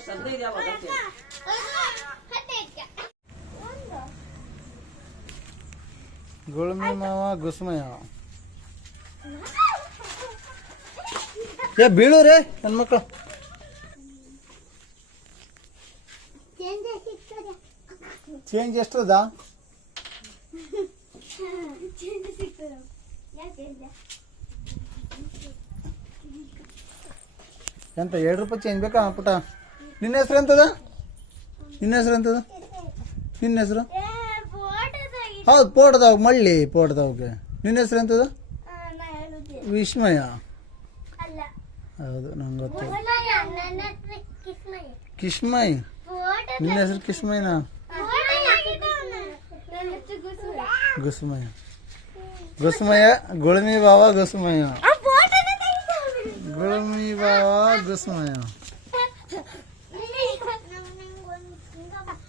August ಹದಿನೈದು ಯಾವಾಗ ಅಂತ ಹೇಳಿ. ಗುಳ್ಮಿ ಮಾವ ಗುಸ್ಮಯ್ಯ ಏ ಬೀಳು ರೇ ನನ್ನ ಮಕ್ಕಳು ಚೇಂಜ್ ಎಷ್ಟದ ಎಂತ ಎರಡು ರೂಪಾಯಿ ಚೇಂಜ್ ಬೇಕಾ ಪುಟ ನಿನ್ನ ಹೆಸರು ಎಂತದ? ನಿನ್ನ ಹೆಸರು ಎಂತದ? ನಿನ್ನ ಹೆಸರು? ಹೌದು ಪೋಟದವಾಗ ಮಳ್ಳಿ ಪೋಟದವ್ಗೆ. ನಿನ್ನ ಹೆಸರು ಎಂತದ? ವಿಸ್ಮಯ. ಹೌದು ನಂಗೆ ಗೊತ್ತು. ಕಿಸ್ಮಯ್. ನಿನ್ನ ಹೆಸರು ಕಿಸ್ಮಯ್ನಾ? ಗುಸ್ಮಯ. ಗುಸ್ಮಯ. ಗುಳ್ಮಿ ಬಾವ ಗುಸ್ಮಯ. ಗುಳ್ಮಿ ಬಾವ ಗುಸ್ಮಯ್ಯ 你你干嘛？